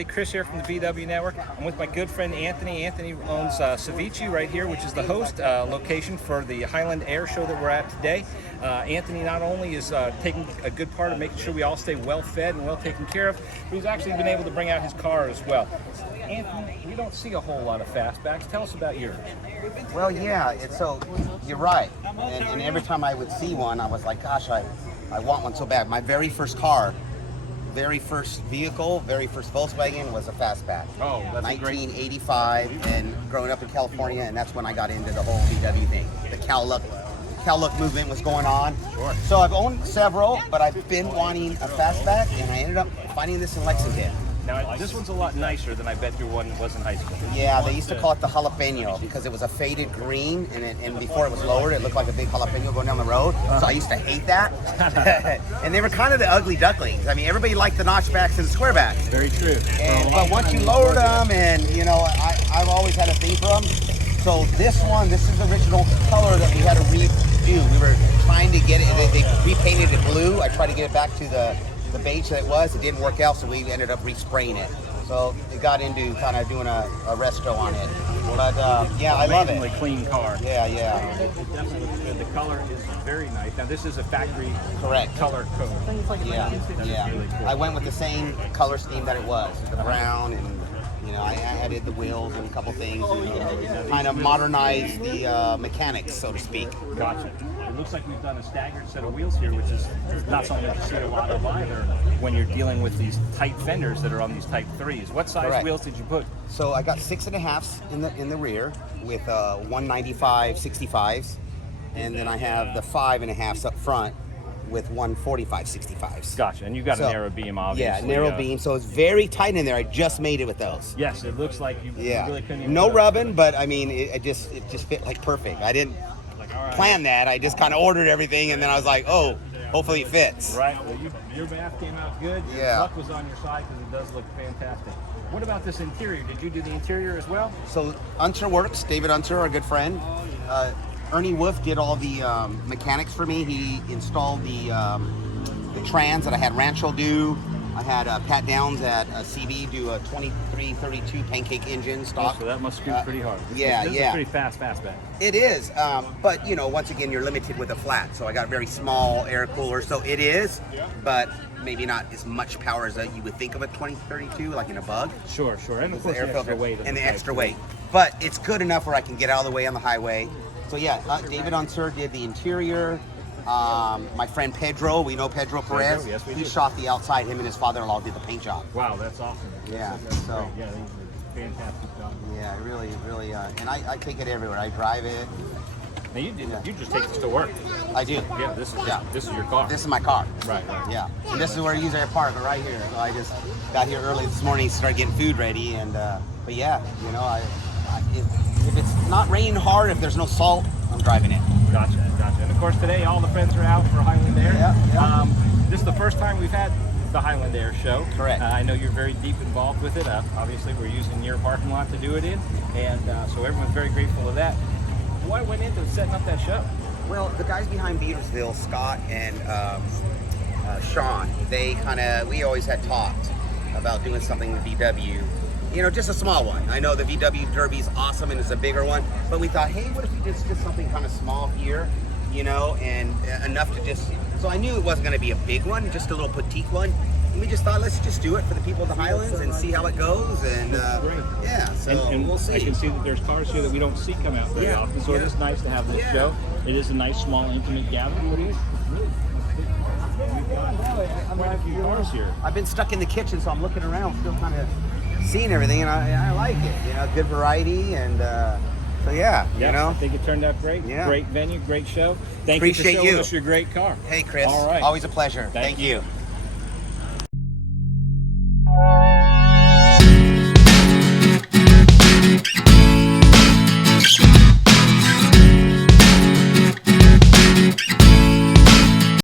everybody. Chris here from the VW Network. I'm with my good friend Anthony. Anthony owns Ceviche right here, which is the host location for the Highland Air Show that we're at today. Anthony not only is taking a good part of making sure we all stay well fed and well taken care of, but he's actually been able to bring out his car as well. Anthony, we don't see a whole lot of fastbacks. Tell us about yours. Well, yeah, so you're right. And every time I would see one, I was like, gosh, I want one so bad. My very first car, very first vehicle, very first Volkswagen was a fastback. Oh, that's 1985, and growing up in California, and that's when I got into the whole VW thing. The cow look movement was going on. Sure. So I've owned several, but I've been wanting a fastback, and I ended up finding this in Lexington. Now, this one's a lot nicer than I bet your one was in high school. Yeah, they used to call it the jalapeno because it was a faded green, and before it was lowered, it looked like a big jalapeno going down the road. So I used to hate that. And they were kind of the ugly ducklings. I mean, everybody liked the notchbacks and the squarebacks. Very true. But once you lowered them, and you know, I've always had a thing for them. So this is the original color that we had to redo. We were trying to get it. They repainted it blue. I tried to get it back to the beige that it was. It didn't work out, so we ended up respraying it. So it got into kind of doing a resto on it. But yeah, I love it. Amazingly clean car. Yeah. It definitely looks good. The color is very nice. Now this is a factory Correct. color code. Yeah. Really cool. I went with the same color scheme that it was, the brown, and you know, I added the wheels and a couple things, and kind of modernized the mechanics, so to speak. Gotcha. It looks like we've done a staggered set of wheels here, which is not something that you see a lot of either when you're dealing with these tight fenders that are on these Type 3s. What size Correct. wheels did you put? So I got 6.5s in the rear with 195 65s, and then I have the 5.5s up front with 145 65s. Gotcha. And you got a narrow beam, obviously. Yeah, narrow beam. So it's very tight in there. I just made it with those. Yes, it looks like you really couldn't even No rubbing, but I mean, it just fit like perfect. I didn't plan that. I just kind of ordered everything, and then I was like, oh, hopefully it fits. Right. Well, your math came out good. Your Yeah. luck was on your side because it does look fantastic. What about this interior? Did you do the interior as well? So Unser Works, David Unser, our good friend. Ernie Wolf did all the mechanics for me. He installed the trans that I had Rancho do. I had Pat Downs at CB do a 2332 pancake engine stock. So that must scoot pretty hard. Yeah, this is a pretty fast fastback. It is, but you know, once again, you're limited with a flat. So I got a very small air cooler. So it is, but maybe not as much power as you would think of a 2032, like in a Bug. Sure. And of course, the extra weight. And the extra weight. But it's good enough where I can get out of the way on the highway. So yeah, David Unser did the interior. My friend Pedro, we know Pedro Perez. Yes, we he do. shot the outside. Him and his father-in-law did the paint job. Wow, that's awesome. Yeah, That's so- great. Yeah, these are fantastic job. Yeah, really, and I take it everywhere. I drive it. Now you just take this to work. I do. Yeah, this is your car. This is my car. Right. Yeah, and this is where I usually park, right here. So I just got here early this morning, started getting food ready, and but yeah, you know, if it's not raining hard, if there's no salt, I'm driving it. Gotcha. And of course, today all the friends are out for Highland Air. Yeah. This is the first time we've had the Highland Air Show. Correct. I know you're very deep involved with it. Obviously, we're using your parking lot to do it in, and so everyone's very grateful of that. What went into setting up that show? Well, the guys behind Beaversville, Scott and Sean, we always had talked about doing something with VW. You know, just a small one. I know the VW Derby's awesome and it's a bigger one, but we thought, hey, what if we did just something kind of small here, you know, and enough to just, so I knew it wasn't going to be a big one, just a little petite one. And we just thought, let's just do it for the people of the Highlands and see how it goes. And yeah, so and we'll see. I can see that there's cars here that we don't see come out very often, so it is nice to have this show. It is a nice, small, intimate gathering. What do you? We've got quite a few cars here. I've been stuck in the kitchen, so I'm looking around, still kind of seeing everything, and I like it. You know, good variety, and so yeah, you know. I think it turned out great. Yeah. Great venue, great show. Thank Appreciate you for showing you. us your great car. Hey, Chris. All right. Always a pleasure. Thank you.